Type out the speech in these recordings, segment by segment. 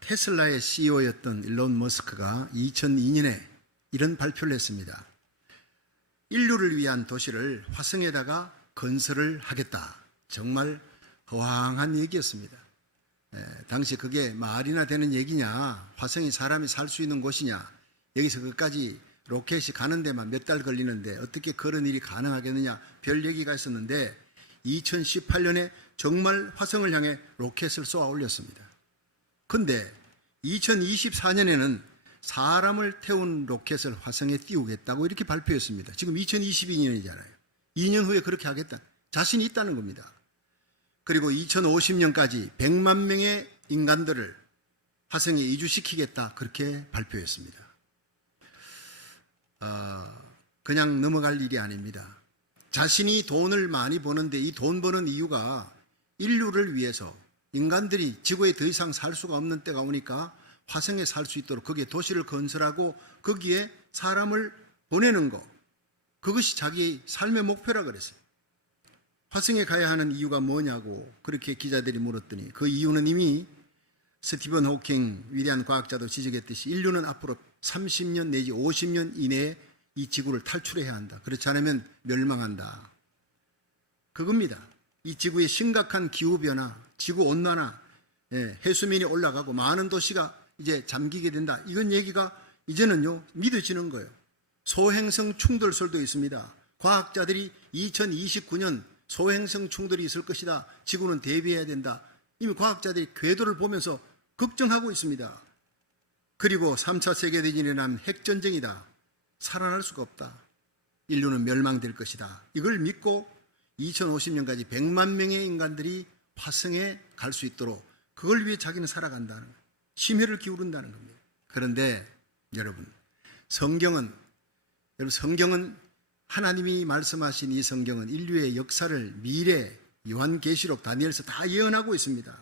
테슬라의 CEO였던 일론 머스크가 2002년에 이런 발표를 했습니다. 인류를 위한 도시를 화성에다가 건설을 하겠다. 정말 허황한 얘기였습니다. 당시 그게 말이나 되는 얘기냐, 화성이 사람이 살 수 있는 곳이냐, 여기서 끝까지 로켓이 가는 데만 몇 달 걸리는데 어떻게 그런 일이 가능하겠느냐, 별 얘기가 있었는데 2018년에 정말 화성을 향해 로켓을 쏘아 올렸습니다. 근데 2024년에는 사람을 태운 로켓을 화성에 띄우겠다고 이렇게 발표했습니다. 지금 2022년이잖아요. 2년 후에 그렇게 하겠다. 자신이 있다는 겁니다. 그리고 2050년까지 100만 명의 인간들을 화성에 이주시키겠다. 그렇게 발표했습니다. 그냥 넘어갈 일이 아닙니다. 자신이 돈을 많이 버는데 이 돈 버는 이유가 인류를 위해서 인간들이 지구에 더 이상 살 수가 없는 때가 오니까 화성에 살 수 있도록 거기에 도시를 건설하고 거기에 사람을 보내는 것, 그것이 자기 삶의 목표라 그랬어요. 화성에 가야 하는 이유가 뭐냐고 그렇게 기자들이 물었더니 그 이유는 이미 스티븐 호킹 위대한 과학자도 지적했듯이 인류는 앞으로 30년 내지 50년 이내에 이 지구를 탈출해야 한다. 그렇지 않으면 멸망한다. 그겁니다. 이 지구의 심각한 기후변화, 지구온난화, 해수면이 올라가고 많은 도시가 이제 잠기게 된다. 이건 얘기가 이제는요 믿어지는 거예요. 소행성 충돌설도 있습니다. 과학자들이 2029년 소행성 충돌이 있을 것이다. 지구는 대비해야 된다. 이미 과학자들이 궤도를 보면서 걱정하고 있습니다. 그리고 3차 세계대전이 일어나면 핵전쟁이다. 살아날 수가 없다. 인류는 멸망될 것이다. 이걸 믿고 2050년까지 100만 명의 인간들이 화성에 갈 수 있도록 그걸 위해 자기는 살아간다는 거예요. 심혈을 기울인다는 겁니다. 그런데 여러분, 성경은 하나님이 말씀하신 이 성경은 인류의 역사를 미래, 요한계시록, 다니엘서 다 예언하고 있습니다.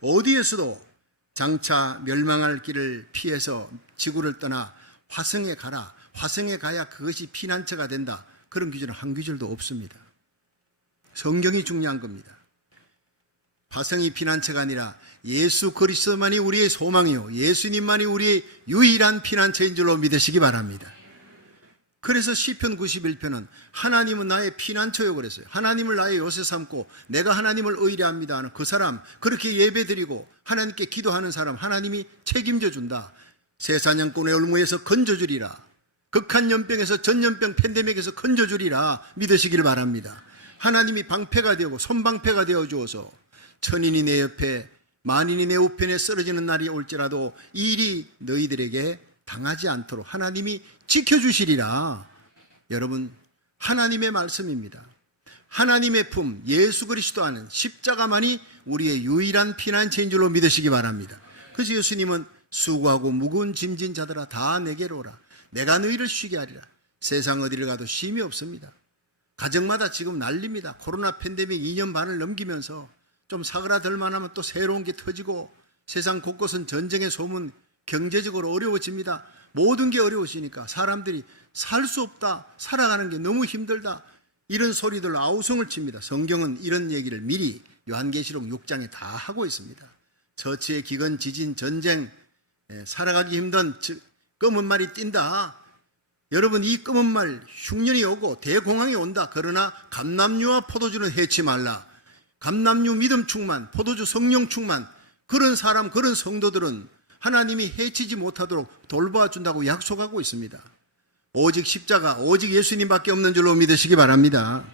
어디에서도 장차 멸망할 길을 피해서 지구를 떠나 화성에 가라. 화성에 가야 그것이 피난처가 된다. 그런 규정은 한 구절도 없습니다. 성경이 중요한 겁니다. 화성이 피난처가 아니라 예수 그리스도만이 우리의 소망이요 예수님만이 우리의 유일한 피난처인 줄로 믿으시기 바랍니다. 그래서 시편 91편은 하나님은 나의 피난처요 그랬어요. 하나님을 나의 요새 삼고 내가 하나님을 의뢰합니다 하는 그 사람, 그렇게 예배드리고 하나님께 기도하는 사람 하나님이 책임져 준다. 새사냥꾼의 올무에서 건져주리라. 극한 연병에서 전염병 팬데믹에서 건져주리라 믿으시길 바랍니다. 하나님이 방패가 되고 손방패가 되어 주어서 천인이 내 옆에 만인이 내 우편에 쓰러지는 날이 올지라도 이 일이 너희들에게 당하지 않도록 하나님이 지켜주시리라. 여러분, 하나님의 말씀입니다. 하나님의 품 예수 그리스도 안은 십자가만이 우리의 유일한 피난처인 줄로 믿으시기 바랍니다. 그래서 예수님은 수고하고 무거운 짐진 자들아 다 내게로 오라. 내가 너희를 쉬게 하리라. 세상 어디를 가도 쉼이 없습니다. 가정마다 지금 난립니다. 코로나 팬데믹 2년 반을 넘기면서 좀 사그라들 만하면 또 새로운 게 터지고 세상 곳곳은 전쟁의 소문, 경제적으로 어려워집니다. 모든 게 어려우시니까 사람들이 살 수 없다, 살아가는 게 너무 힘들다, 이런 소리들로 아우성을 칩니다. 성경은 이런 얘기를 미리 요한계시록 6장에 다 하고 있습니다. 처치의 기근, 지진, 전쟁, 살아가기 힘든 검은 말이 뛴다. 여러분, 이 검은 말 흉년이 오고 대공황이 온다. 그러나 감람류와 포도주는 해치 말라. 감람류 믿음 충만, 포도주 성령 충만, 그런 사람, 그런 성도들은 하나님이 해치지 못하도록 돌봐준다고 약속하고 있습니다. 오직 십자가, 오직 예수님밖에 없는 줄로 믿으시기 바랍니다.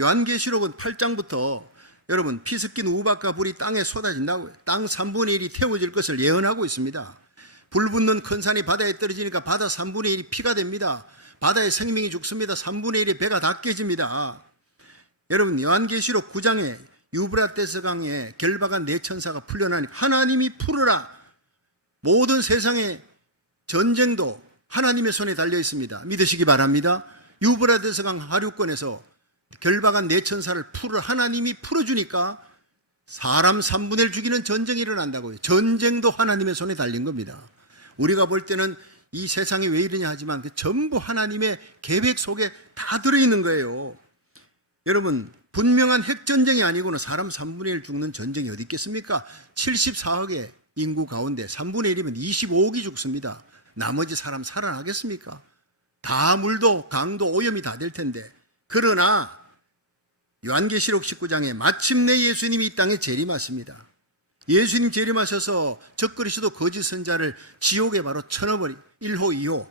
요한계시록은 8장부터 여러분 피 섞인 우박과 불이 땅에 쏟아진다고요. 땅 3분의 1이 태워질 것을 예언하고 있습니다. 불 붙는 큰 산이 바다에 떨어지니까 바다 3분의 1이 피가 됩니다. 바다의 생명이 죽습니다. 3분의 1의 배가 다 깨집니다. 여러분, 요한계시록 9장에 유브라데스 강에 결박한 네 천사가 풀려나니 하나님이 풀으라. 모든 세상의 전쟁도 하나님의 손에 달려 있습니다. 믿으시기 바랍니다. 유브라데스 강 하류권에서 결박한 네 천사를 하나님이 풀어주니까 사람 3분의 1 죽이는 전쟁이 일어난다고요. 전쟁도 하나님의 손에 달린 겁니다. 우리가 볼 때는 이 세상이 왜 이러냐 하지만 그 전부 하나님의 계획 속에 다 들어있는 거예요. 여러분, 분명한 핵전쟁이 아니고는 사람 3분의 1 죽는 전쟁이 어디 있겠습니까? 74억의 인구 가운데 3분의 1이면 25억이 죽습니다. 나머지 사람 살아나겠습니까? 다 물도 강도 오염이 다 될 텐데. 그러나 요한계시록 19장에 마침내 예수님이 이 땅에 재림하십니다. 예수님 재림하셔서 적그리스도 거짓 선자를 지옥에 바로 쳐넣어버리고 1호 2호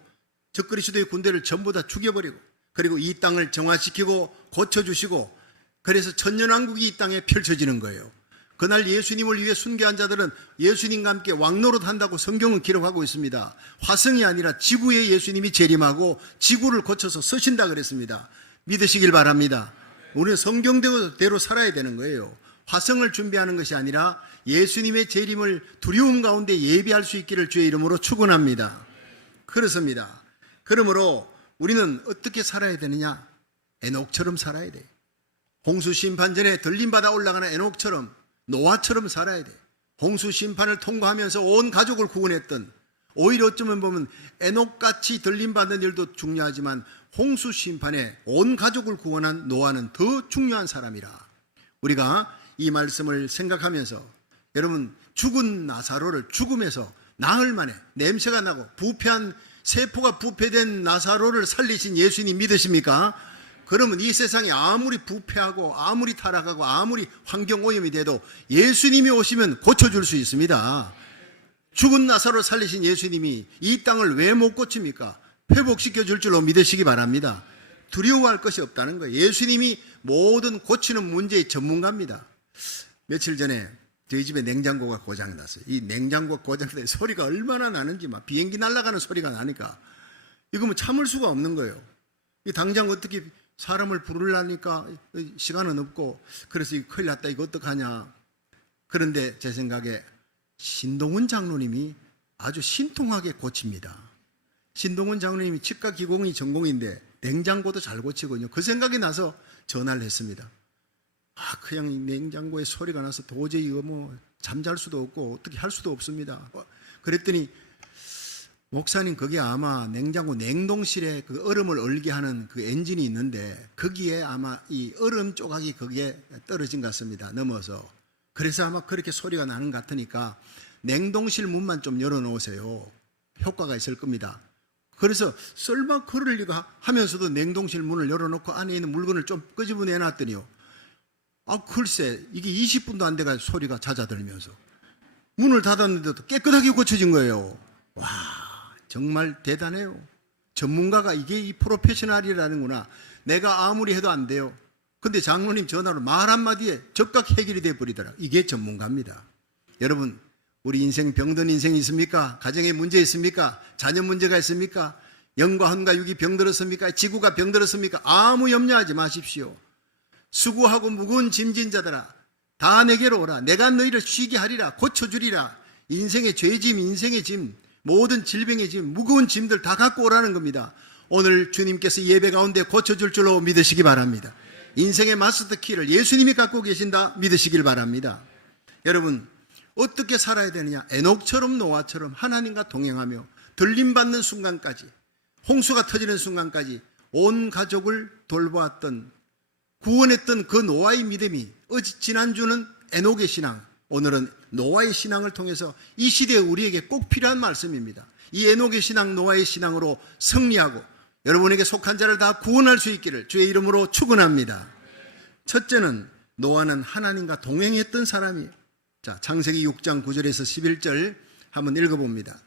적그리스도의 군대를 전부 다 죽여버리고, 그리고 이 땅을 정화시키고 고쳐주시고, 그래서 천년왕국이 이 땅에 펼쳐지는 거예요. 그날 예수님을 위해 순교한 자들은 예수님과 함께 왕노릇 한다고 성경은 기록하고 있습니다. 화성이 아니라 지구에 예수님이 재림하고 지구를 고쳐서 서신다 그랬습니다. 믿으시길 바랍니다. 우리는 성경대로 살아야 되는 거예요. 화성을 준비하는 것이 아니라 예수님의 재림을 두려움 가운데 예비할 수 있기를 주의 이름으로 축원합니다. 그렇습니다. 그러므로 우리는 어떻게 살아야 되느냐? 에녹처럼 살아야 돼. 홍수 심판 전에 들림받아 올라가는 에녹처럼, 노아처럼 살아야 돼. 홍수 심판을 통과하면서 온 가족을 구원했던, 오히려 어쩌면 보면 에녹같이 들림받는 일도 중요하지만 홍수 심판에 온 가족을 구원한 노아는 더 중요한 사람이라. 우리가 이 말씀을 생각하면서, 여러분, 죽은 나사로를 죽음에서 나흘 만에 냄새가 나고 부패한, 세포가 부패된 나사로를 살리신 예수님 믿으십니까? 그러면 이 세상이 아무리 부패하고 아무리 타락하고 아무리 환경오염이 돼도 예수님이 오시면 고쳐줄 수 있습니다. 죽은 나사로를 살리신 예수님이 이 땅을 왜 못 고칩니까? 회복시켜 줄 줄로 믿으시기 바랍니다. 두려워할 것이 없다는 거예요. 예수님이 모든 고치는 문제의 전문가입니다. 며칠 전에 저희 집에 냉장고가 고장났어요. 이 냉장고 고장날 소리가 얼마나 나는지, 막 비행기 날아가는 소리가 나니까 이거 뭐 참을 수가 없는 거예요. 당장 어떻게 사람을 부르려니까 시간은 없고, 그래서 이거 큰일 났다, 이거 어떡하냐. 그런데 제 생각에 신동훈 장로님이 아주 신통하게 고칩니다. 신동훈 장로님이 치과 기공이 전공인데 냉장고도 잘 고치거든요. 그 생각이 나서 전화를 했습니다. 그냥 냉장고에 소리가 나서 도저히 이거 뭐 잠잘 수도 없고 어떻게 할 수도 없습니다. 그랬더니 목사님, 그게 아마 냉장고 냉동실에 그 얼음을 얼게 하는 그 엔진이 있는데 거기에 아마 이 얼음 조각이 거기에 떨어진 것 같습니다. 넘어서. 그래서 아마 그렇게 소리가 나는 것 같으니까 냉동실 문만 좀 열어놓으세요. 효과가 있을 겁니다. 그래서 설마 그럴 리가 하면서도 냉동실 문을 열어놓고 안에 있는 물건을 좀 끄집어내놨더니요, 글쎄 이게 20분도 안 돼가 소리가 잦아들면서 문을 닫았는데도 깨끗하게 고쳐진 거예요. 와, 정말 대단해요. 전문가가 이게 이 프로페셔널이라는구나. 내가 아무리 해도 안 돼요. 근데 장로님 전화로 말 한마디에 즉각 해결이 돼버리더라. 이게 전문가입니다. 여러분, 우리 인생 병든 인생이 있습니까? 가정에 문제 있습니까? 자녀 문제가 있습니까? 영과 혼과 육이 병들었습니까? 지구가 병들었습니까? 아무 염려하지 마십시오. 수고하고 무거운 짐진 자들아, 다 내게로 오라. 내가 너희를 쉬게 하리라. 고쳐주리라. 인생의 죄짐, 인생의 짐, 모든 질병의 짐, 무거운 짐들 다 갖고 오라는 겁니다. 오늘 주님께서 예배 가운데 고쳐줄 줄로 믿으시기 바랍니다. 인생의 마스터 키를 예수님이 갖고 계신다 믿으시길 바랍니다. 여러분, 어떻게 살아야 되느냐? 에녹처럼 노아처럼 하나님과 동행하며 들림받는 순간까지, 홍수가 터지는 순간까지 온 가족을 돌보았던, 구원했던 그 노아의 믿음이, 지난주는 에녹의 신앙, 오늘은 노아의 신앙을 통해서 이 시대에 우리에게 꼭 필요한 말씀입니다. 이 에녹의 신앙, 노아의 신앙으로 승리하고 여러분에게 속한 자를 다 구원할 수 있기를 주의 이름으로 축원합니다. 첫째는 노아는 하나님과 동행했던 사람이에요. 자, 창세기 6장 9절에서 11절 한번 읽어봅니다.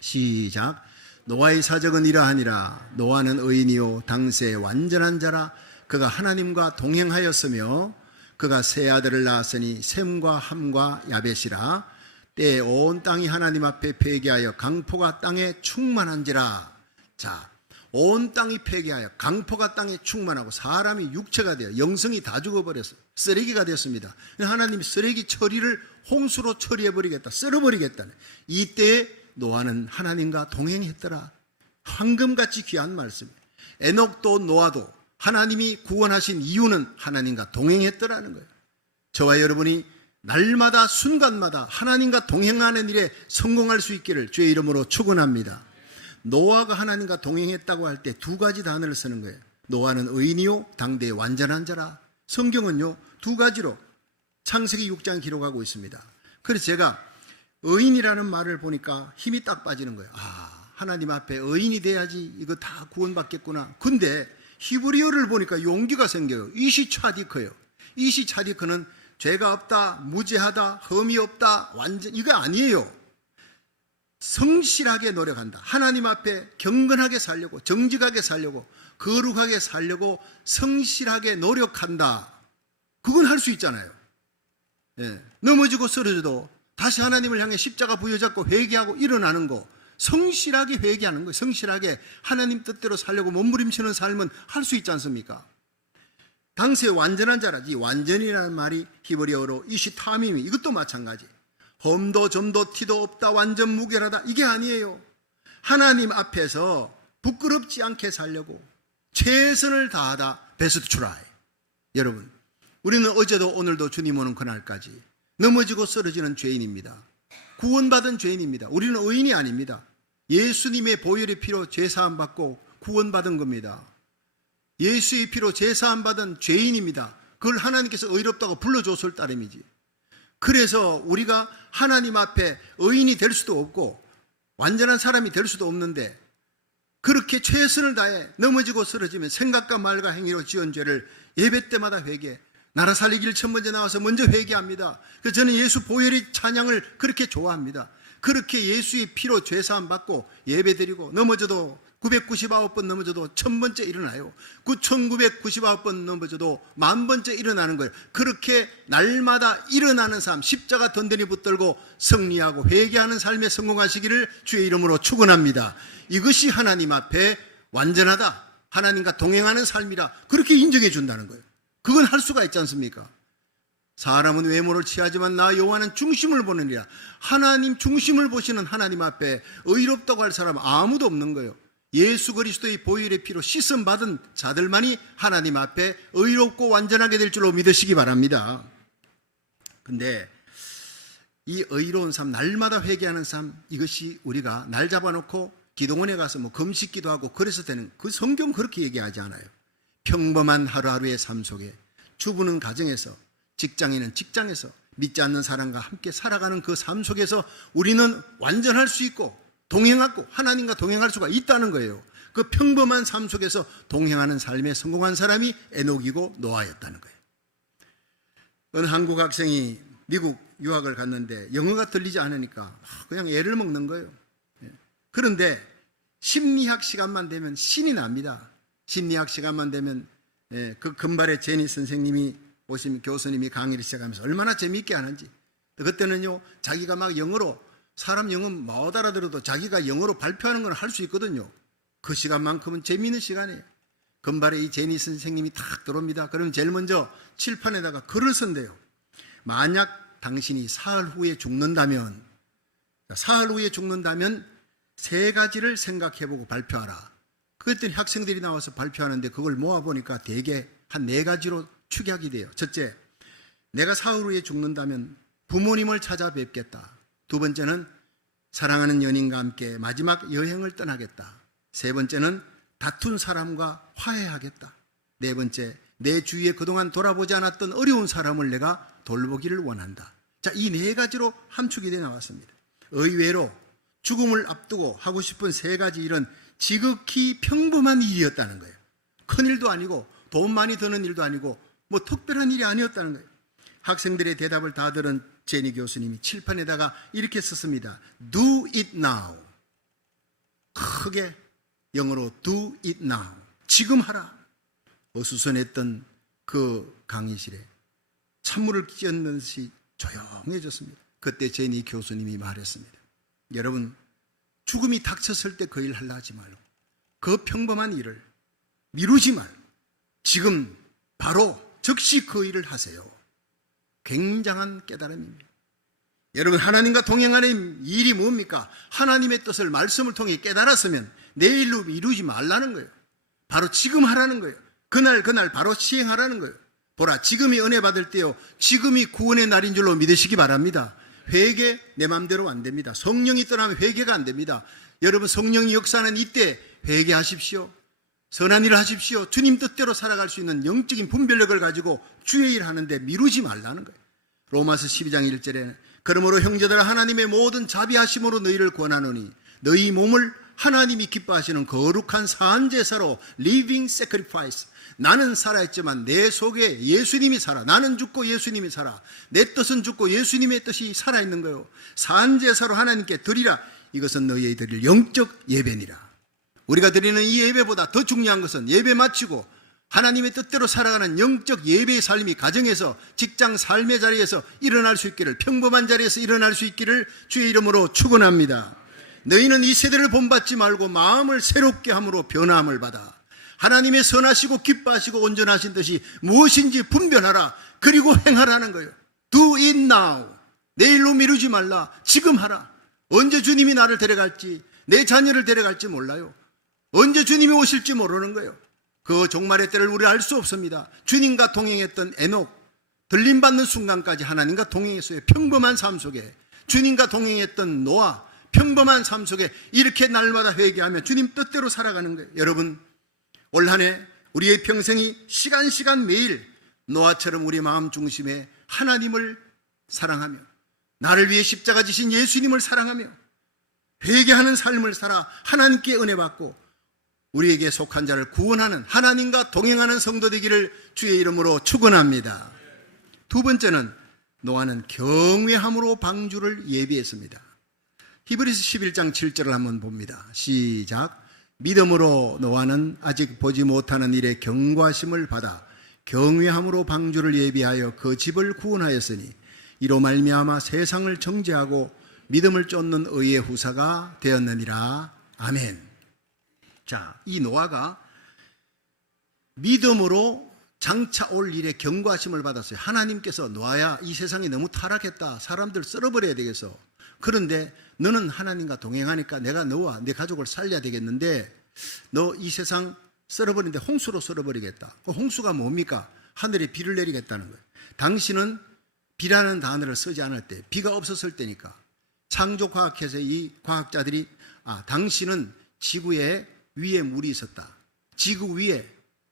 시작. 노아의 사적은 이러하니라. 노아는 의인이요 당시에 완전한 자라. 그가 하나님과 동행하였으며 그가 세 아들을 낳았으니 셈과 함과 야벳이라. 때에 온 땅이 하나님 앞에 폐기하여 강포가 땅에 충만한지라. 자, 온 땅이 폐기하여 강포가 땅에 충만하고 사람이 육체가 되어 영성이 다 죽어버렸어요. 쓰레기가 됐습니다. 하나님이 쓰레기 처리를 홍수로 처리해버리겠다, 썰어버리겠다. 이때에 노아는 하나님과 동행했더라. 황금같이 귀한 말씀이에요. 에녹도 노아도 하나님이 구원하신 이유는 하나님과 동행했더라는 거예요. 저와 여러분이 날마다 순간마다 하나님과 동행하는 일에 성공할 수 있기를 주의 이름으로 축원합니다. 노아가 하나님과 동행했다고 할 때 두 가지 단어를 쓰는 거예요. 노아는 의인이요 당대의 완전한 자라. 성경은요 두 가지로 창세기 6장 기록하고 있습니다. 그래서 제가 의인이라는 말을 보니까 힘이 딱 빠지는 거예요. 아, 하나님 앞에 의인이 돼야지 이거 다 구원받겠구나. 근데 히브리어를 보니까 용기가 생겨요. 이시 차디커예요. 이시 차디커는 죄가 없다, 무죄하다, 흠이 없다, 완전 이거 아니에요. 성실하게 노력한다. 하나님 앞에 경건하게 살려고, 정직하게 살려고, 거룩하게 살려고 성실하게 노력한다. 그건 할 수 있잖아요. 예, 넘어지고 쓰러져도 다시 하나님을 향해 십자가 부여잡고 회개하고 일어나는 거, 성실하게 회개하는 거예요. 성실하게 하나님 뜻대로 살려고 몸부림치는 삶은 할 수 있지 않습니까? 당시에 완전한 자라지, 완전이라는 말이 히브리어로 이시타밈이, 이것도 마찬가지. 험도 점도 티도 없다, 완전 무결하다, 이게 아니에요. 하나님 앞에서 부끄럽지 않게 살려고 최선을 다하다. 베스트 트라이. 여러분, 우리는 어제도 오늘도 주님 오는 그날까지 넘어지고 쓰러지는 죄인입니다. 구원받은 죄인입니다. 우리는 의인이 아닙니다. 예수님의 보혈의 피로 죄사함 받고 구원받은 겁니다. 예수의 피로 죄사함 받은 죄인입니다. 그걸 하나님께서 의롭다고 불러줬을 따름이지. 그래서 우리가 하나님 앞에 의인이 될 수도 없고 완전한 사람이 될 수도 없는데, 그렇게 최선을 다해 넘어지고 쓰러지면 생각과 말과 행위로 지은 죄를 예배 때마다 회개해. 나라 살리기를 첫 번째 나와서 먼저 회개합니다. 그래서 저는 예수 보혈의 찬양을 그렇게 좋아합니다. 그렇게 예수의 피로 죄사함 받고 예배 드리고, 넘어져도 999번 넘어져도 1000번째 일어나요. 9999번 넘어져도 10,000번째 일어나는 거예요. 그렇게 날마다 일어나는 삶, 십자가 든든히 붙들고 승리하고 회개하는 삶에 성공하시기를 주의 이름으로 축원합니다. 이것이 하나님 앞에 완전하다, 하나님과 동행하는 삶이라 그렇게 인정해 준다는 거예요. 그건 할 수가 있지 않습니까? 사람은 외모를 취하지만 나 여호와는 중심을 보느니라. 하나님 중심을 보시는 하나님 앞에 의롭다고 할 사람은 아무도 없는 거예요. 예수 그리스도의 보혈의 피로 씻음 받은 자들만이 하나님 앞에 의롭고 완전하게 될 줄로 믿으시기 바랍니다. 근데 이 의로운 삶, 날마다 회개하는 삶, 이것이 우리가 날 잡아놓고 기도원에 가서 뭐 금식기도 하고 그래서 되는, 그 성경 그렇게 얘기하지 않아요. 평범한 하루하루의 삶 속에, 주부는 가정에서, 직장인은 직장에서, 믿지 않는 사람과 함께 살아가는 그 삶 속에서 우리는 완전할 수 있고 동행하고 하나님과 동행할 수가 있다는 거예요. 그 평범한 삶 속에서 동행하는 삶에 성공한 사람이 에녹이고 노아였다는 거예요. 어느 한국 학생이 미국 유학을 갔는데 영어가 들리지 않으니까 그냥 애를 먹는 거예요. 그런데 심리학 시간만 되면 신이 납니다. 심리학 시간만 되면 그 금발의 제니 선생님이 오시면 교수님이 강의를 시작하면서 얼마나 재미있게 하는지. 그때는요, 자기가 막 영어로, 사람 영어 못 알아들어도 자기가 영어로 발표하는 건 할 수 있거든요. 그 시간만큼은 재미있는 시간이에요. 금발의 이 제니 선생님이 탁 들어옵니다. 그러면 제일 먼저 칠판에다가 글을 쓴대요. 만약 당신이 사흘 후에 죽는다면, 사흘 후에 죽는다면 3가지를 생각해보고 발표하라. 그랬더니 학생들이 나와서 발표하는데 그걸 모아보니까 대개 한 4가지로 축약이 돼요. 첫째, 내가 사흘 후에 죽는다면 부모님을 찾아뵙겠다. 두 번째는 사랑하는 연인과 함께 마지막 여행을 떠나겠다. 세 번째는 다툰 사람과 화해하겠다. 네 번째, 내 주위에 그동안 돌아보지 않았던 어려운 사람을 내가 돌보기를 원한다. 자, 이 4가지로 함축이 되어 나왔습니다. 의외로 죽음을 앞두고 하고 싶은 3가지 일은 지극히 평범한 일이었다는 거예요. 큰 일도 아니고 돈 많이 드는 일도 아니고 뭐 특별한 일이 아니었다는 거예요. 학생들의 대답을 다 들은 제니 교수님이 칠판에다가 이렇게 썼습니다. Do it now. 크게 영어로 do it now. 지금 하라. 어수선했던 그 강의실에 찬물을 끼얹는 듯이 조용해졌습니다. 그때 제니 교수님이 말했습니다. 여러분, 죽음이 닥쳤을 때 그 일 하려 하지 말고, 그 평범한 일을 미루지 말고 지금 바로 즉시 그 일을 하세요. 굉장한 깨달음입니다. 여러분, 하나님과 동행하는 일이 뭡니까? 하나님의 뜻을 말씀을 통해 깨달았으면 내일로 미루지 말라는 거예요. 바로 지금 하라는 거예요. 그날 바로 시행하라는 거예요. 보라, 지금이 은혜 받을 때요, 지금이 구원의 날인 줄로 믿으시기 바랍니다. 회개 내 마음대로 안 됩니다. 성령이 떠나면 회개가 안 됩니다. 여러분, 성령이 역사하는 이때 회개하십시오. 선한 일을 하십시오. 주님 뜻대로 살아갈 수 있는 영적인 분별력을 가지고 주의 일 하는데 미루지 말라는 거예요. 로마서 12장 1절에는 그러므로 형제들아, 하나님의 모든 자비하심으로 너희를 권하노니 너희 몸을 하나님이 기뻐하시는 거룩한 사한제사로 living sacrifice, 나는 살아있지만 내 속에 예수님이 살아, 나는 죽고 예수님이 살아, 내 뜻은 죽고 예수님의 뜻이 살아있는 거요, 사한제사로 하나님께 드리라. 이것은 너희의 드릴 영적 예배니라. 우리가 드리는 이 예배보다 더 중요한 것은 예배 마치고 하나님의 뜻대로 살아가는 영적 예배의 삶이 가정에서, 직장 삶의 자리에서 일어날 수 있기를, 평범한 자리에서 일어날 수 있기를 주의 이름으로 축원합니다. 너희는 이 세대를 본받지 말고 마음을 새롭게 함으로 변화함을 받아 하나님의 선하시고 기뻐하시고 온전하신 뜻이 무엇인지 분별하라. 그리고 행하라는 거예요. Do it now. 내일로 미루지 말라. 지금 하라. 언제 주님이 나를 데려갈지, 내 자녀를 데려갈지 몰라요. 언제 주님이 오실지 모르는 거예요. 그 종말의 때를 우리 알 수 없습니다. 주님과 동행했던 에녹, 들림받는 순간까지 하나님과 동행했어요. 평범한 삶 속에. 주님과 동행했던 노아, 평범한 삶 속에 이렇게 날마다 회개하며 주님 뜻대로 살아가는 거예요. 여러분, 올 한 해 우리의 평생이 시간 매일 노아처럼 우리 마음 중심에 하나님을 사랑하며 나를 위해 십자가 지신 예수님을 사랑하며 회개하는 삶을 살아 하나님께 은혜 받고 우리에게 속한 자를 구원하는, 하나님과 동행하는 성도 되기를 주의 이름으로 축원합니다. 두 번째는 노아는 경외함으로 방주를 예비했습니다. 히브리서 11장 7절을 한번 봅니다. 시작. 믿음으로 노아는 아직 보지 못하는 일에 경과심을 받아 경외함으로 방주를 예비하여 그 집을 구원하였으니 이로 말미암아 세상을 정죄하고 믿음을 쫓는 의의 후사가 되었느니라. 아멘. 자, 이 노아가 믿음으로 장차 올 일에 경과심을 받았어요. 하나님께서 노아야, 이 세상이 너무 타락했다. 사람들 썰어버려야 되겠어. 그런데 너는 하나님과 동행하니까 내가 너와 네 가족을 살려야 되겠는데 너 이 세상 썰어버리는데 홍수로 썰어버리겠다. 그 홍수가 뭡니까? 하늘에 비를 내리겠다는 거예요. 당신은 비라는 단어를 쓰지 않을 때, 비가 없었을 때니까 창조과학에서 이 과학자들이 당신은 지구에 위에 물이 있었다. 지구 위에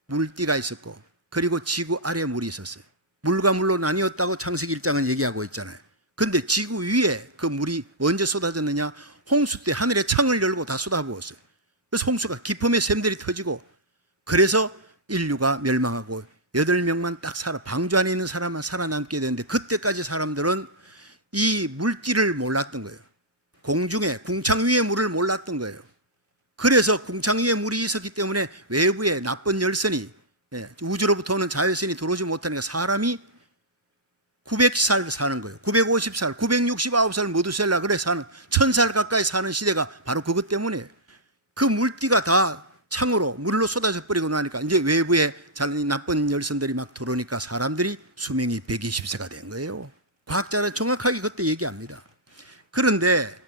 물띠가 있었고 그리고 지구 아래에 물이 있었어요. 물과 물로 나뉘었다고 창세기 1장은 얘기하고 있잖아요. 근데 지구 위에 그 물이 언제 쏟아졌느냐? 홍수 때 하늘에 창을 열고 다 쏟아부었어요. 그래서 홍수가 기품의 샘들이 터지고 그래서 인류가 멸망하고 8명만 딱 방주 안에 있는 사람만 살아남게 되는데 그때까지 사람들은 이 물띠를 몰랐던 거예요. 공중에 궁창 위에 물을 몰랐던 거예요. 그래서 궁창 위에 물이 있었기 때문에 외부에 나쁜 열선이, 우주로부터 오는 자외선이 들어오지 못하니까 사람이 900살 사는 거예요. 950살, 969살 모두셀라 그래 사는 1000살 가까이 사는 시대가 바로 그것 때문에 그 물띠가 다 창으로 물로 쏟아져 버리고 나니까 이제 외부에 나쁜 열선들이 막 들어오니까 사람들이 수명이 120세가 된 거예요. 과학자는 정확하게 그때 얘기합니다. 그런데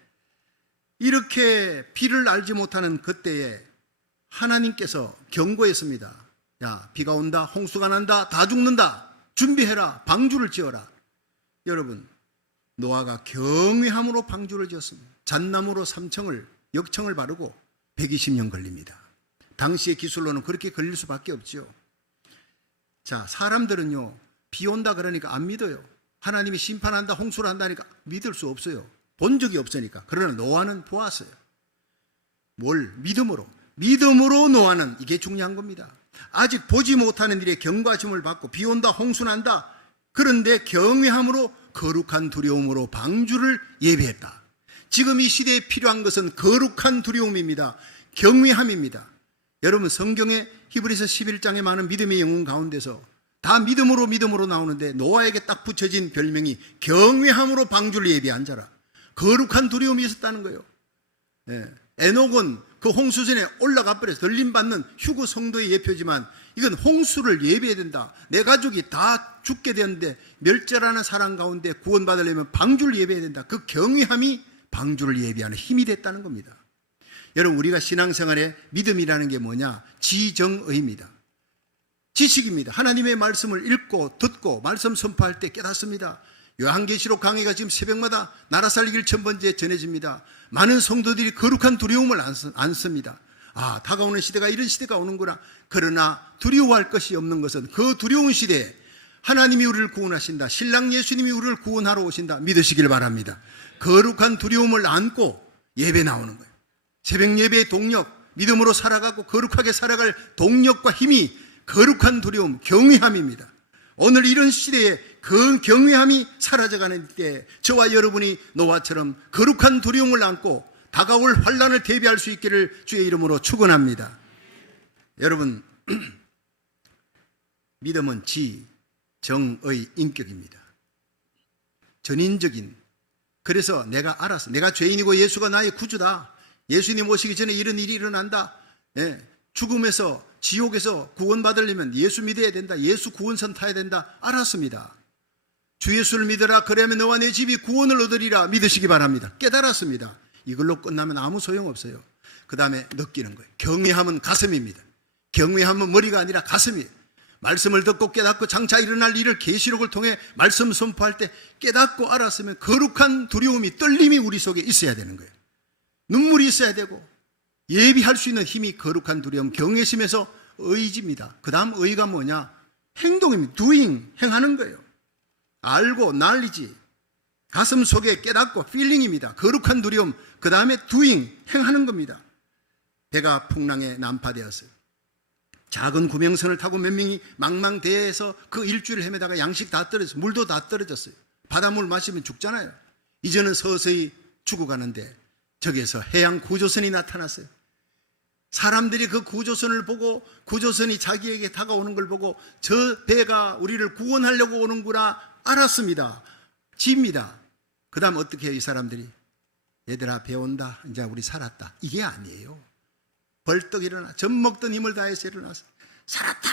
이렇게 비를 알지 못하는 그때에 하나님께서 경고했습니다. 야, 비가 온다, 홍수가 난다, 다 죽는다. 준비해라, 방주를 지어라. 여러분, 노아가 경외함으로 방주를 지었습니다. 잣나무로 역청을 바르고 120년 걸립니다. 당시의 기술로는 그렇게 걸릴 수밖에 없죠. 자, 사람들은요, 비 온다 그러니까 안 믿어요. 하나님이 심판한다, 홍수를 한다니까 믿을 수 없어요. 본 적이 없으니까. 그러나 노아는 보았어요. 뭘? 믿음으로. 믿음으로 노아는, 이게 중요한 겁니다. 아직 보지 못하는 일에 경과심을 받고 비 온다, 홍수 난다. 그런데 경외함으로 거룩한 두려움으로 방주를 예비했다. 지금 이 시대에 필요한 것은 거룩한 두려움입니다. 경외함입니다. 여러분, 성경에 히브리서 11장에 많은 믿음의 영혼 가운데서 다 믿음으로 나오는데 노아에게 딱 붙여진 별명이 경외함으로 방주를 예비한 자라. 거룩한 두려움이 있었다는 거예요. 에녹은 그 홍수전에 올라가 버려서 들림받는 휴거 성도의 예표지만 이건 홍수를 예비해야 된다. 내 가족이 다 죽게 되는데 멸절하는 사람 가운데 구원받으려면 방주를 예비해야 된다. 그 경외함이 방주를 예비하는 힘이 됐다는 겁니다. 여러분, 우리가 신앙생활에 믿음이라는 게 뭐냐? 지정의입니다. 지식입니다. 하나님의 말씀을 읽고 듣고 말씀 선포할 때 깨닫습니다. 요한계시록 강의가 지금 새벽마다 나라 살리기를 1000번째 전해집니다. 많은 성도들이 거룩한 두려움을 안습니다. 다가오는 시대가 이런 시대가 오는구나. 그러나 두려워할 것이 없는 것은 그 두려운 시대에 하나님이 우리를 구원하신다. 신랑 예수님이 우리를 구원하러 오신다. 믿으시길 바랍니다. 거룩한 두려움을 안고 예배 나오는 거예요. 새벽 예배의 동력, 믿음으로 살아가고 거룩하게 살아갈 동력과 힘이 거룩한 두려움, 경외함입니다. 오늘 이런 시대에 그 경외함이 사라져가는 때 저와 여러분이 노아처럼 거룩한 두려움을 안고 다가올 환난을 대비할 수 있기를 주의 이름으로 축원합니다. 여러분, 믿음은 정의 인격입니다. 전인적인. 그래서 내가 알았어. 내가 죄인이고 예수가 나의 구주다. 예수님 오시기 전에 이런 일이 일어난다. 죽음에서, 지옥에서 구원받으려면 예수 믿어야 된다. 예수 구원선 타야 된다. 알았습니다. 주 예수를 믿어라. 그러면 너와 내 집이 구원을 얻으리라. 믿으시기 바랍니다. 깨달았습니다. 이걸로 끝나면 아무 소용없어요. 그 다음에 느끼는 거예요. 경외함은 가슴입니다. 경외함은 머리가 아니라 가슴이에요. 말씀을 듣고 깨닫고 장차 일어날 일을 계시록을 통해 말씀 선포할 때 깨닫고 알았으면 거룩한 두려움이, 떨림이 우리 속에 있어야 되는 거예요. 눈물이 있어야 되고 예비할 수 있는 힘이 거룩한 두려움, 경외심에서 의지입니다. 그 다음 의가 뭐냐? 행동입니다. doing, 행하는 거예요. 알고 날리지. 가슴 속에 깨닫고 feeling입니다. 거룩한 두려움, 그 다음에 doing, 행하는 겁니다. 배가 풍랑에 난파되었어요. 작은 구명선을 타고 몇 명이 망망대해에서 그 일주일을 헤매다가 양식 다 떨어졌어요. 물도 다 떨어졌어요. 바닷물 마시면 죽잖아요. 이제는 서서히 죽어가는데 저기에서 해양 구조선이 나타났어요. 사람들이 그 구조선을 보고, 구조선이 자기에게 다가오는 걸 보고 저 배가 우리를 구원하려고 오는구나 알았습니다. 집니다. 그 다음 어떻게 해요? 이 사람들이 얘들아 배 온다. 이제 우리 살았다. 이게 아니에요. 벌떡 일어나 젖 먹던 힘을 다해서 일어나서 살았다.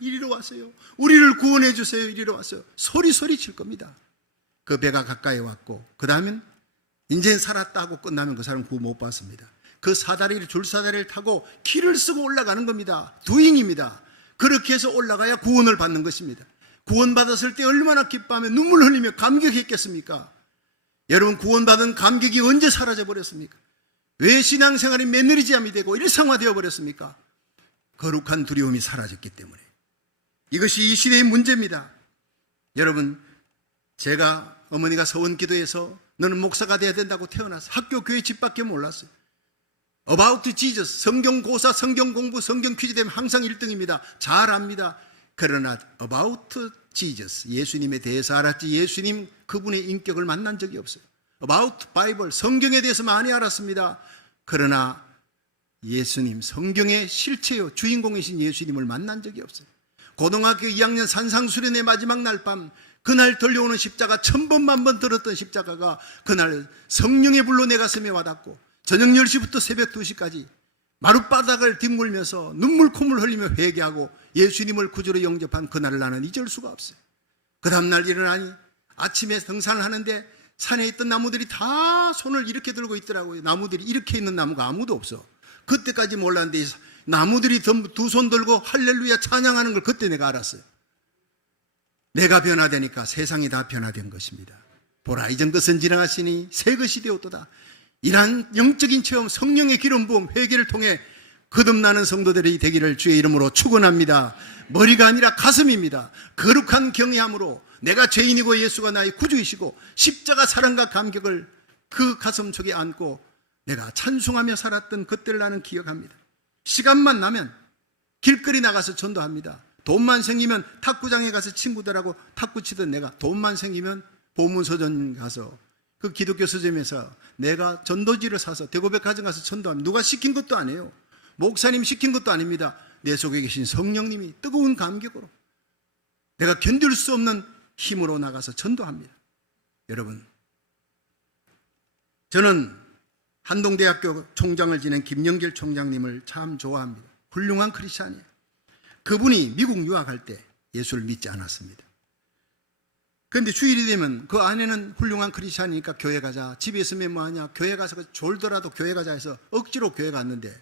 이리로 왔어요. 우리를 구원해 주세요. 이리로 왔어요. 소리 칠 겁니다. 그 배가 가까이 왔고 그 다음엔 이제 살았다 하고 끝나면 그 사람 구원 못 받습니다. 그 사다리를, 줄사다리를 타고 키를 쓰고 올라가는 겁니다. 두잉입니다. 그렇게 해서 올라가야 구원을 받는 것입니다. 구원받았을 때 얼마나 기뻐하며 눈물 흘리며 감격했겠습니까? 여러분, 구원받은 감격이 언제 사라져 버렸습니까? 왜 신앙생활이 매너리즘이 되고 일상화되어 버렸습니까? 거룩한 두려움이 사라졌기 때문에. 이것이 이 시대의 문제입니다. 여러분, 제가 어머니가 서원기도에서 너는 목사가 돼야 된다고 태어나서 학교, 교회, 집 밖에 몰랐어요. About Jesus, 성경 고사, 성경 공부, 성경 퀴즈 되면 항상 1등입니다. 잘 압니다. 그러나 About Jesus, 예수님에 대해서 알았지 예수님 그분의 인격을 만난 적이 없어요. About Bible, 성경에 대해서 많이 알았습니다. 그러나 예수님, 성경의 실체요, 주인공이신 예수님을 만난 적이 없어요. 고등학교 2학년 산상수련의 마지막 날 밤, 그날 들려오는 십자가, 1000번 만번 들었던 십자가가 그날 성령의 불로 내 가슴에 와닿고 저녁 10시부터 새벽 2시까지 마룻바닥을 뒹굴면서 눈물 콧물 흘리며 회개하고 예수님을 구주로 영접한 그날을 나는 잊을 수가 없어요. 그 다음날 일어나니 아침에 등산을 하는데 산에 있던 나무들이 다 손을 이렇게 들고 있더라고요. 나무들이 이렇게 있는 나무가 아무도 없어. 그때까지 몰랐는데 나무들이 두 손 들고 할렐루야 찬양하는 걸 그때 내가 알았어요. 내가 변화되니까 세상이 다 변화된 것입니다. 보라, 이전 것은 지나갔으니 새 것이 되었도다. 이러한 영적인 체험, 성령의 기름 부음, 회개를 통해 거듭나는 성도들이 되기를 주의 이름으로 축원합니다. 머리가 아니라 가슴입니다. 거룩한 경외함으로 내가 죄인이고 예수가 나의 구주이시고 십자가 사랑과 감격을 그 가슴 속에 안고 내가 찬송하며 살았던 그때를 나는 기억합니다. 시간만 나면 길거리 나가서 전도합니다. 돈만 생기면 탁구장에 가서 친구들하고 탁구 치던 내가 돈만 생기면 보문서점 가서 그 기독교 서점에서 내가 전도지를 사서 대고백화점 가서 전도합니다. 누가 시킨 것도 아니에요. 목사님 시킨 것도 아닙니다. 내 속에 계신 성령님이 뜨거운 감격으로 내가 견딜 수 없는 힘으로 나가서 전도합니다. 여러분, 저는 한동대학교 총장을 지낸 김영길 총장님을 참 좋아합니다. 훌륭한 크리스찬이에요. 그분이 미국 유학할 때 예수를 믿지 않았습니다. 그런데 주일이 되면 그 아내는 훌륭한 크리스찬이니까 교회 가자. 집에 있으면 뭐하냐. 교회 가서 졸더라도 교회 가자 해서 억지로 교회 갔는데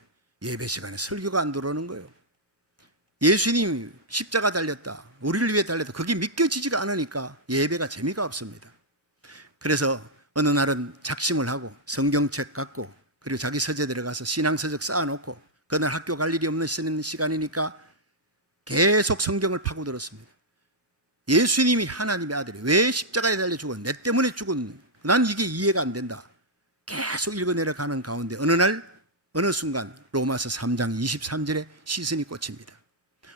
예배 시간에 설교가 안 들어오는 거예요. 예수님이 십자가 달렸다, 우리를 위해 달렸다, 그게 믿겨지지가 않으니까 예배가 재미가 없습니다. 그래서 어느 날은 작심을 하고 성경책 갖고 그리고 자기 서재 들어가서 신앙서적 쌓아놓고 그날 학교 갈 일이 없는 시간이니까 계속 성경을 파고들었습니다. 예수님이 하나님의 아들이 왜 십자가에 달려 죽어? 내 때문에 죽은. 난 이게 이해가 안 된다. 계속 읽어내려가는 가운데 어느 날 어느 순간 로마서 3장 23절에 시선이 꽂힙니다.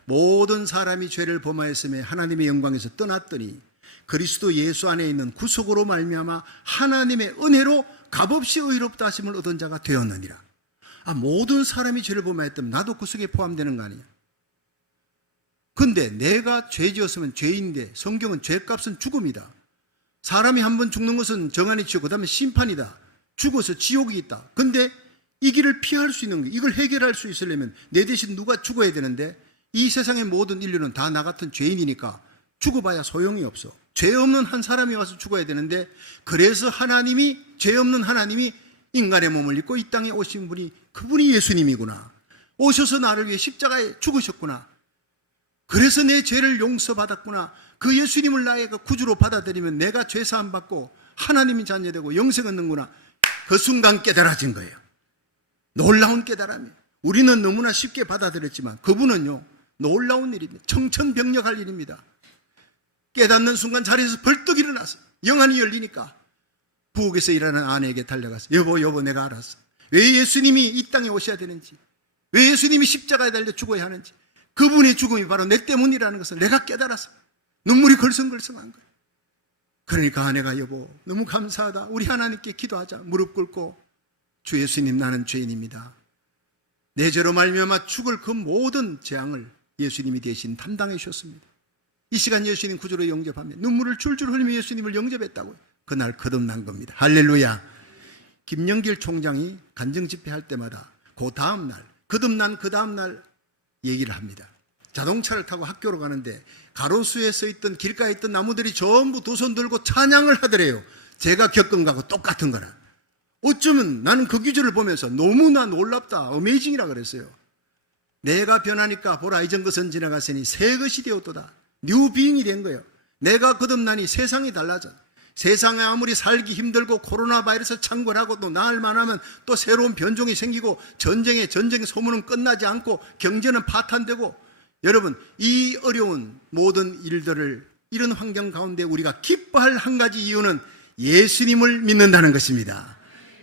모든 사람이 죄를 범하였음에 하나님의 영광에서 떠났더니 그리스도 예수 안에 있는 구속으로 말미암아 하나님의 은혜로 값없이 의롭다 하심을 얻은 자가 되었느니라. 모든 사람이 죄를 범하였다면 나도 구속에 포함되는 거 아니냐. 근데 내가 죄 지었으면 죄인데 성경은 죄값은 죽음이다. 사람이 한번 죽는 것은 정한이 치고 그 다음에 심판이다. 죽어서 지옥이 있다. 근데 이 길을 피할 수 있는 거, 이걸 해결할 수 있으려면 내 대신 누가 죽어야 되는데 이 세상의 모든 인류는 다 나 같은 죄인이니까 죽어봐야 소용이 없어. 죄 없는 한 사람이 와서 죽어야 되는데 그래서 하나님이, 죄 없는 하나님이 인간의 몸을 입고 이 땅에 오신 분이 그분이 예수님이구나. 오셔서 나를 위해 십자가에 죽으셨구나. 그래서 내 죄를 용서받았구나. 그 예수님을 나의 구주로 받아들이면 내가 죄사함 받고 하나님이 자녀되고 영생 얻는구나. 그 순간 깨달아진 거예요. 놀라운 깨달음이에요. 우리는 너무나 쉽게 받아들였지만 그분은요, 놀라운 일입니다. 청천벽력할 일입니다. 깨닫는 순간 자리에서 벌떡 일어나서 영안이 열리니까 부엌에서 일하는 아내에게 달려가서 여보 내가 알았어. 왜 예수님이 이 땅에 오셔야 되는지, 왜 예수님이 십자가에 달려 죽어야 하는지, 그분의 죽음이 바로 내 때문이라는 것을 내가 깨달았어. 눈물이 걸성걸성한 거예요. 그러니까 아내가 여보 너무 감사하다. 우리 하나님께 기도하자. 무릎 꿇고 주 예수님 나는 죄인입니다. 내 죄로 말미암아 죽을 그 모든 재앙을 예수님이 대신 담당해 주셨습니다. 이 시간 예수님 구주로 영접하며 눈물을 줄줄 흘리며 예수님을 영접했다고요. 그날 거듭난 겁니다. 할렐루야. 김영길 총장이 간증집회할 때마다 그 다음날, 거듭난 그 다음날 얘기를 합니다. 자동차를 타고 학교로 가는데 가로수에 서 있던 길가에 있던 나무들이 전부 두 손 들고 찬양을 하더래요. 제가 겪은 거하고 똑같은 거라. 어쩌면 나는 그 기절을 보면서 너무나 놀랍다, 어메이징이라 그랬어요. 내가 변하니까 보라 이전 것은 지나갔으니 새 것이 되었도다. 뉴 비잉이 된 거예요. 내가 거듭나니 세상이 달라져. 세상에 아무리 살기 힘들고 코로나 바이러스 창궐하고 또 나흘만 하면 또 새로운 변종이 생기고 전쟁 소문은 끝나지 않고 경제는 파탄되고, 여러분 이 어려운 모든 일들을, 이런 환경 가운데 우리가 기뻐할 한 가지 이유는 예수님을 믿는다는 것입니다.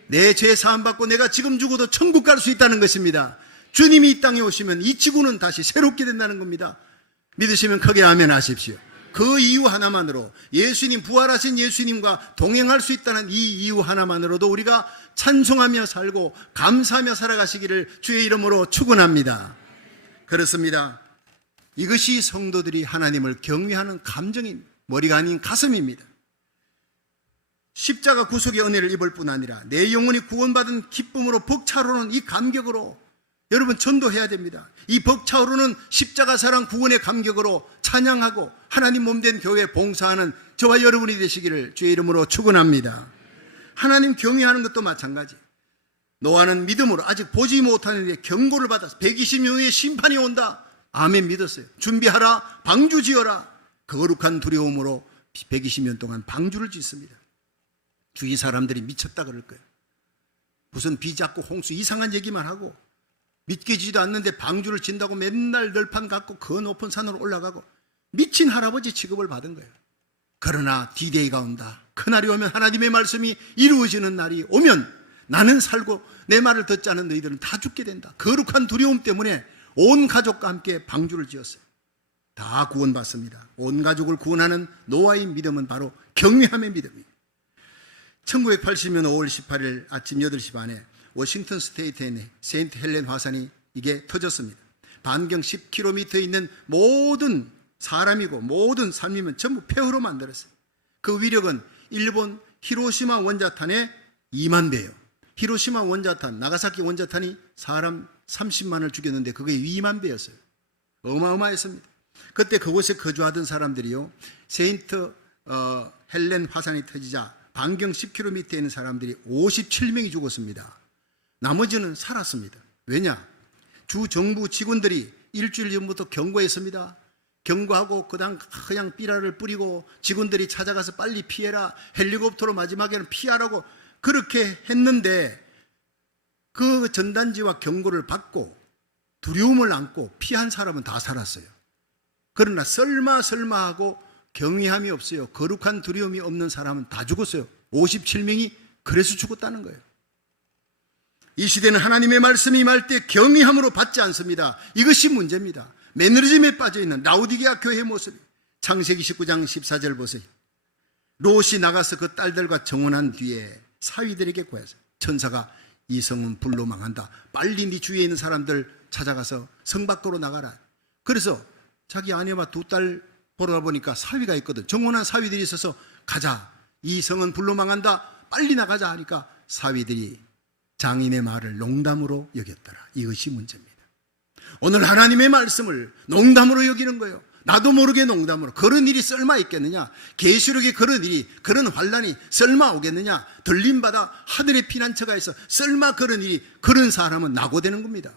내 죄 사함 받고 내가 지금 죽어도 천국 갈 수 있다는 것입니다. 주님이 이 땅에 오시면 이 지구는 다시 새롭게 된다는 겁니다. 믿으시면 크게 아멘 하십시오. 그 이유 하나만으로, 예수님, 부활하신 예수님과 동행할 수 있다는 이 이유 하나만으로도 우리가 찬송하며 살고 감사하며 살아가시기를 주의 이름으로 축원합니다. 그렇습니다. 이것이 성도들이 하나님을 경외하는 감정인, 머리가 아닌 가슴입니다. 십자가 구속의 은혜를 입을 뿐 아니라 내 영혼이 구원받은 기쁨으로 벅차오르는 이 감격으로 여러분 전도해야 됩니다. 이 벅차오르는 십자가 사랑 구원의 감격으로 찬양하고 하나님 몸된 교회에 봉사하는 저와 여러분이 되시기를 주의 이름으로 축원합니다. 하나님 경외하는 것도 마찬가지. 노아는 믿음으로 아직 보지 못하는데 경고를 받아서 120년 후에 심판이 온다. 아멘 믿었어요. 준비하라, 방주 지어라. 거룩한 두려움으로 120년 동안 방주를 짓습니다. 주위 사람들이 미쳤다 그럴 거예요. 무슨 비 잡고 홍수 이상한 얘기만 하고 믿기지도 않는데 방주를 진다고 맨날 널판 갖고 그 높은 산으로 올라가고 미친 할아버지 취급을 받은 거예요. 그러나 D-Day가 온다. 그날이 오면, 하나님의 말씀이 이루어지는 날이 오면 나는 살고 내 말을 듣지 않은 너희들은 다 죽게 된다. 거룩한 두려움 때문에 온 가족과 함께 방주를 지었어요. 다 구원받습니다. 온 가족을 구원하는 노아의 믿음은 바로 경외함의 믿음이에요. 1980년 5월 18일 아침 8시 반에 워싱턴 스테이트에 있는 세인트 헬렌 화산이 이게 터졌습니다. 반경 10km에 있는 모든 사람이고 모든 삶이면 전부 폐허로 만들었어요. 그 위력은 일본 히로시마 원자탄의 2만 배예요. 히로시마 원자탄, 나가사키 원자탄이 사람 30만을 죽였는데 그게 2만 배였어요. 어마어마했습니다. 그때 그곳에 거주하던 사람들이요, 세인트 헬렌 화산이 터지자 반경 10km에 있는 사람들이 57명이 죽었습니다. 나머지는 살았습니다. 왜냐? 주 정부 직원들이 일주일 전부터 경고했습니다. 경고하고 그냥 삐라를 뿌리고 직원들이 찾아가서 빨리 피해라, 헬리콥터로 마지막에는 피하라고 그렇게 했는데 그 전단지와 경고를 받고 두려움을 안고 피한 사람은 다 살았어요. 그러나 설마 하고 경외함이 없어요. 거룩한 두려움이 없는 사람은 다 죽었어요. 57명이 그래서 죽었다는 거예요. 이 시대는 하나님의 말씀이 임할 때 경외함으로 받지 않습니다. 이것이 문제입니다. 매너리즘에 빠져있는 라우디게아 교회의 모습. 창세기 19장 14절 보세요. 롯이 나가서 그 딸들과 정혼한 뒤에 사위들에게 구하였어요. 천사가 이 성은 불로 망한다. 빨리 네 주위에 있는 사람들 찾아가서 성 밖으로 나가라. 그래서 자기 아내와 두 딸 보러 보니까 사위가 있거든. 정혼한 사위들이 있어서 가자. 이 성은 불로 망한다. 빨리 나가자 하니까 사위들이 장인의 말을 농담으로 여겼더라. 이것이 문제입니다. 오늘 하나님의 말씀을 농담으로 여기는 거예요. 나도 모르게 농담으로. 그런 일이 썰마 있겠느냐? 계시록에 그런 일이, 그런 환란이 썰마 오겠느냐? 들림받아 하늘의 피난처가 있어 썰마 그런 일이, 그런 사람은 낙오되는 겁니다.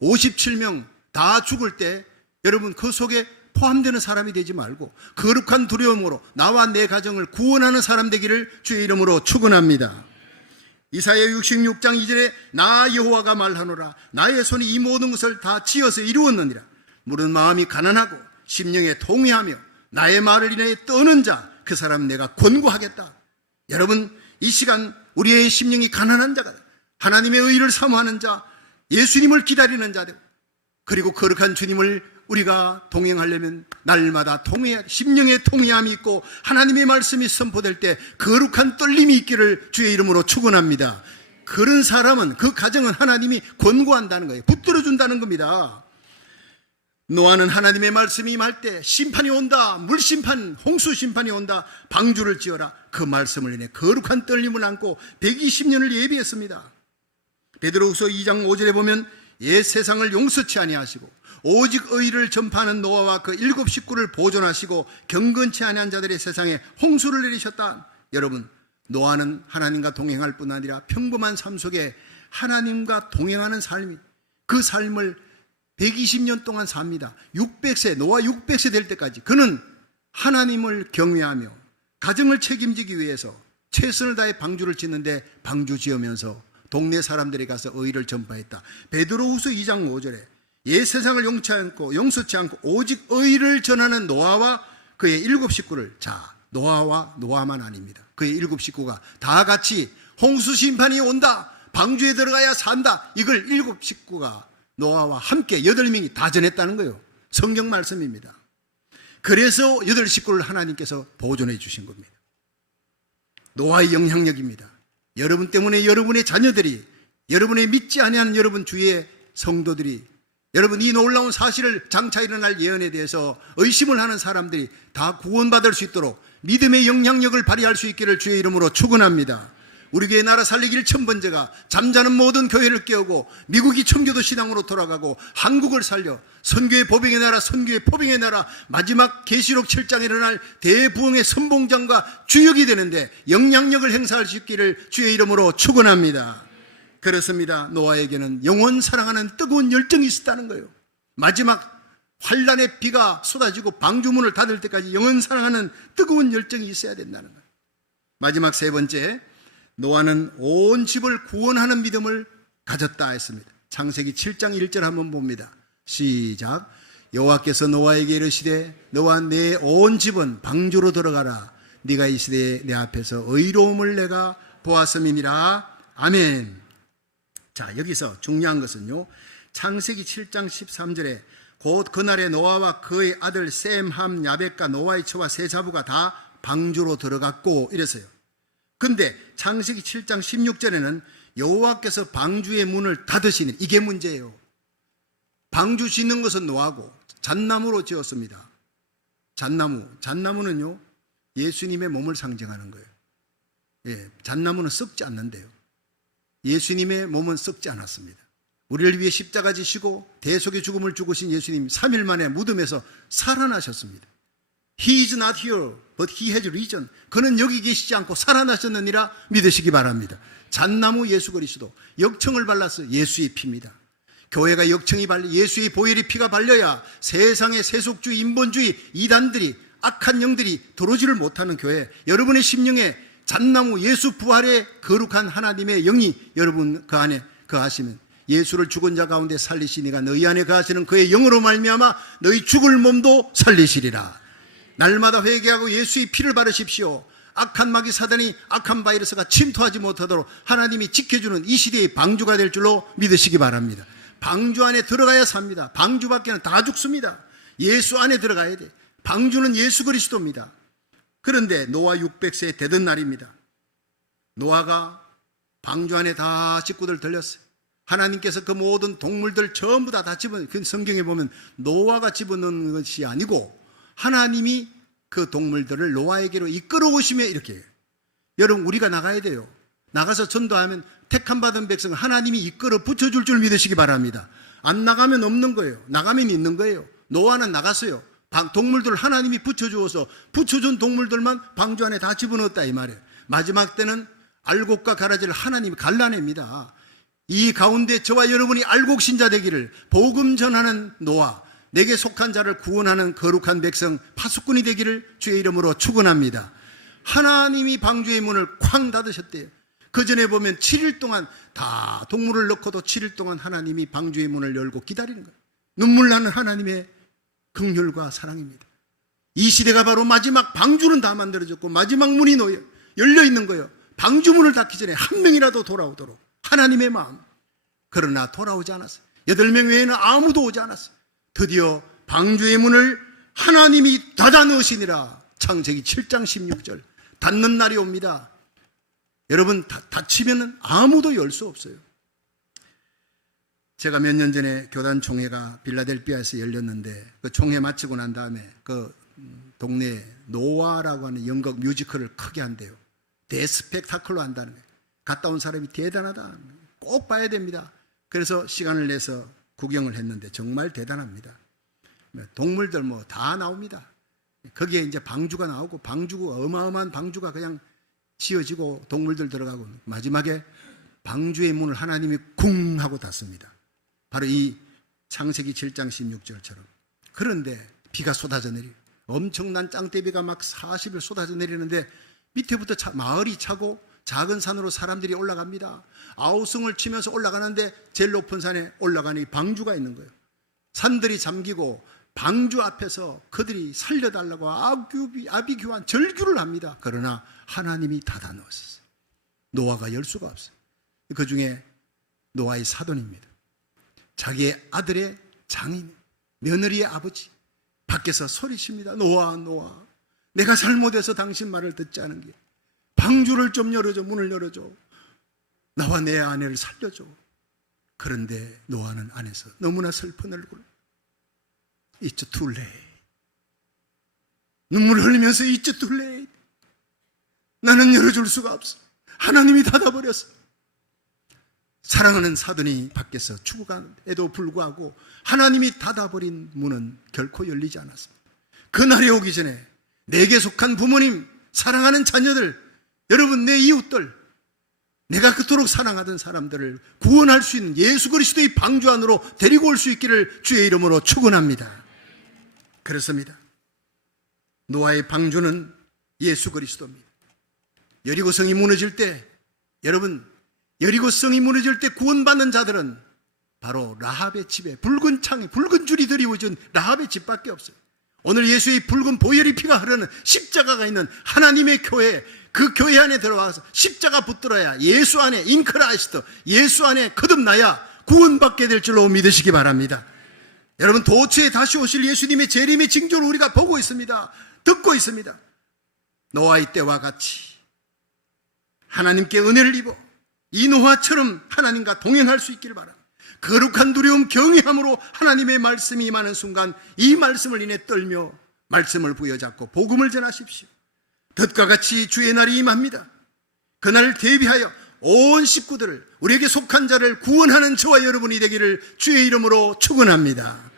57명 다 죽을 때 여러분 그 속에 포함되는 사람이 되지 말고 거룩한 두려움으로 나와 내 가정을 구원하는 사람 되기를 주의 이름으로 축원합니다. 이사야 66장 2절에 나 여호와가 말하노라. 나의 손이 이 모든 것을 다 지어서 이루었느니라. 물은 마음이 가난하고 심령에 통회하며 나의 말을 인해 떠는 자, 그 사람 내가 권고하겠다. 여러분, 이 시간 우리의 심령이 가난한 자가, 하나님의 의를 사모하는 자, 예수님을 기다리는 자, 그리고 거룩한 주님을 우리가 동행하려면 날마다 심령의 통회함이 있고 하나님의 말씀이 선포될 때 거룩한 떨림이 있기를 주의 이름으로 축원합니다. 그런 사람은, 그 가정은 하나님이 권고한다는 거예요. 붙들어준다는 겁니다. 노아는 하나님의 말씀이 임할 때 심판이 온다, 물심판, 홍수심판이 온다, 방주를 지어라. 그 말씀을 인해 거룩한 떨림을 안고 120년을 예비했습니다. 베드로후서 2장 5절에 보면 옛 세상을 용서치 아니하시고 오직 의를 전파하는 노아와 그 7 식구를 보존하시고 경건치 아니한 자들의 세상에 홍수를 내리셨다. 여러분, 노아는 하나님과 동행할 뿐 아니라 평범한 삶 속에 하나님과 동행하는 삶이, 그 삶을 120년 동안 삽니다. 600세, 노아 600세 될 때까지 그는 하나님을 경외하며 가정을 책임지기 위해서 최선을 다해 방주를 짓는데 방주 지으면서 동네 사람들이 가서 의를 전파했다. 베드로후서 2장 5절에 옛 세상을 용서치 않고 오직 의를 전하는 노아와 그의 7 식구를, 자, 노아만 아닙니다. 그의 7 식구가 다 같이 홍수 심판이 온다, 방주에 들어가야 산다, 이걸 7 식구가 노아와 함께 8명이 다 전했다는 거예요. 성경 말씀입니다. 그래서 8 식구를 하나님께서 보존해 주신 겁니다. 노아의 영향력입니다. 여러분 때문에 여러분의 자녀들이, 여러분의 믿지 아니하는 여러분 주위의 성도들이, 여러분 이 놀라운 사실을 장차 일어날 예언에 대해서 의심을 하는 사람들이 다 구원받을 수 있도록 믿음의 영향력을 발휘할 수 있기를 주의 이름으로 축원합니다. 우리 교회 나라 살리기를 첫 번째가 잠자는 모든 교회를 깨우고 미국이 청교도 신앙으로 돌아가고 한국을 살려 선교의 보병의 나라, 선교의 포병의 나라, 마지막 계시록 7장에 일어날 대부흥의 선봉장과 주역이 되는데 영향력을 행사할 수 있기를 주의 이름으로 축원합니다. 그렇습니다. 노아에게는 영원 사랑하는 뜨거운 열정이 있었다는 거예요. 마지막 환란의 비가 쏟아지고 방주문을 닫을 때까지 영원 사랑하는 뜨거운 열정이 있어야 된다는 거예요. 마지막 세 번째, 노아는 온 집을 구원하는 믿음을 가졌다 했습니다. 창세기 7장 1절 한번 봅니다. 시작. 여호와께서 노아에게 이르시되 너와 내 온 집은 방주로 들어가라. 네가 이 시대에 내 앞에서 의로움을 내가 보았음이니라. 아멘. 자, 여기서 중요한 것은요, 창세기 7장 13절에 곧 그날에 노아와 그의 아들 셈, 함, 야벳과 노아의 처와 세 자부가 다 방주로 들어갔고 이랬어요. 근데 창세기 7장 16절에는 여호와께서 방주의 문을 닫으시는, 이게 문제예요. 방주 짓는 것은 노아고 잣나무로 지었습니다. 잣나무는요 예수님의 몸을 상징하는 거예요. 예, 잣나무는 썩지 않는데요. 예수님의 몸은 썩지 않았습니다. 우리를 위해 십자가 지시고 대속의 죽음을 죽으신 예수님 3일 만에 무덤에서 살아나셨습니다. He is not here, but he has risen. 그는 여기 계시지 않고 살아나셨느니라 믿으시기 바랍니다. 잣나무 예수 그리스도, 역청을 발라서 예수의 피입니다. 교회가 역청이 발려 예수의 보혈의 피가 발려야 세상의 세속주의, 인본주의, 이단들이, 악한 영들이 들어오지를 못하는 교회, 여러분의 심령에 잣나무 예수 부활의 거룩한 하나님의 영이 여러분 그 안에 거하시면 예수를 죽은 자 가운데 살리시니가 너희 안에 거하시는 그의 영으로 말미암아 너희 죽을 몸도 살리시리라. 날마다 회개하고 예수의 피를 바르십시오. 악한 마귀 사단이 악한 바이러스가 침투하지 못하도록 하나님이 지켜주는 이 시대의 방주가 될 줄로 믿으시기 바랍니다. 방주 안에 들어가야 삽니다. 방주 밖에는 다 죽습니다. 예수 안에 들어가야 돼. 방주는 예수 그리스도입니다. 그런데 노아 600세 되던 날입니다. 노아가 방주 안에 다 식구들 들렸어요. 하나님께서 그 모든 동물들 전부 다 그 성경에 보면 노아가 집어넣는 것이 아니고 하나님이 그 동물들을 노아에게로 이끌어 오시며 이렇게 해요. 여러분, 우리가 나가야 돼요. 나가서 전도하면 택함 받은 백성을 하나님이 이끌어 붙여줄 줄 믿으시기 바랍니다. 안 나가면 없는 거예요. 나가면 있는 거예요. 노아는 나갔어요. 동물들을 하나님이 붙여주어서 붙여준 동물들만 방주 안에 다 집어넣었다 이 말이에요. 마지막 때는 알곡과 가라지를 하나님이 갈라냅니다. 이 가운데 저와 여러분이 알곡 신자 되기를, 복음 전하는 노아, 내게 속한 자를 구원하는 거룩한 백성 파수꾼이 되기를 주의 이름으로 축원합니다. 하나님이 방주의 문을 쾅 닫으셨대요. 그 전에 보면 7일 동안 다 동물을 넣고도 7일 동안 하나님이 방주의 문을 열고 기다리는 거예요. 눈물 나는 하나님의 긍휼과 사랑입니다. 이 시대가 바로 마지막 방주는 다 만들어졌고 마지막 문이 열려 있는 거예요. 방주문을 닫기 전에 한 명이라도 돌아오도록 하나님의 마음. 그러나 돌아오지 않았어요. 8명 외에는 아무도 오지 않았어요. 드디어 방주의 문을 하나님이 닫아 넣으시니라. 창세기 7장 16절. 닫는 날이 옵니다. 여러분, 닫히면 아무도 열 수 없어요. 제가 몇 년 전에 교단 총회가 빌라델피아에서 열렸는데 그 총회 마치고 난 다음에 그 동네에 노아라고 하는 연극 뮤지컬을 크게 한대요. 대스펙타클로 한다는 거예요. 갔다 온 사람이 대단하다. 꼭 봐야 됩니다. 그래서 시간을 내서 구경을 했는데 정말 대단합니다. 동물들 뭐 다 나옵니다. 거기에 이제 방주가 나오고 방주가 어마어마한 방주가 그냥 지어지고 동물들 들어가고 마지막에 방주의 문을 하나님이 쿵 하고 닫습니다. 바로 이 창세기 7장 16절처럼. 그런데 비가 쏟아져 내려요. 엄청난 짱대비가 막 40일 쏟아져 내리는데 밑에부터 마을이 차고 작은 산으로 사람들이 올라갑니다. 아우성을 치면서 올라가는데 제일 높은 산에 올라가니 방주가 있는 거예요. 산들이 잠기고 방주 앞에서 그들이 살려달라고 아비규환 절규를 합니다. 그러나 하나님이 닫아 넣었어요. 노아가 열 수가 없어요. 그 중에 노아의 사돈입니다. 자기의 아들의 장인, 며느리의 아버지 밖에서 소리칩니다. 노아, 노아, 내가 잘못해서 당신 말을 듣지 않은 게 방주를 좀 열어줘, 문을 열어줘. 나와 내 아내를 살려줘. 그런데 노아는 안에서 너무나 슬픈 얼굴. It's too late. 눈물을 흘리면서 It's too late. 나는 열어줄 수가 없어. 하나님이 닫아버렸어. 사랑하는 사돈이 밖에서 죽어간에도 불구하고 하나님이 닫아버린 문은 결코 열리지 않았습니다. 그날이 오기 전에 내게 속한 부모님, 사랑하는 자녀들, 여러분 내 이웃들, 내가 그토록 사랑하던 사람들을 구원할 수 있는 예수 그리스도의 방주 안으로 데리고 올 수 있기를 주의 이름으로 축원합니다. 그렇습니다. 노아의 방주는 예수 그리스도입니다. 여리고성이 무너질 때, 여러분 여리고성이 무너질 때 구원받는 자들은 바로 라합의 집에 붉은 창에 붉은 줄이 드리워진 라합의 집밖에 없어요. 오늘 예수의 붉은 보혈의 피가 흐르는 십자가가 있는 하나님의 교회, 그 교회 안에 들어와서 십자가 붙들어야 예수 안에 인크라이스트, 예수 안에 거듭나야 구원받게 될 줄로 믿으시기 바랍니다. 여러분, 도처에 다시 오실 예수님의 재림의 징조를 우리가 보고 있습니다. 듣고 있습니다. 노아의 때와 같이 하나님께 은혜를 입어 이 노아처럼 하나님과 동행할 수 있기를 바랍니다. 거룩한 두려움 경외함으로 하나님의 말씀이 임하는 순간 이 말씀을 인해 떨며 말씀을 부여잡고 복음을 전하십시오. 덫과 같이 주의 날이 임합니다. 그날을 대비하여 온 식구들을, 우리에게 속한 자를 구원하는 저와 여러분이 되기를 주의 이름으로 축원합니다.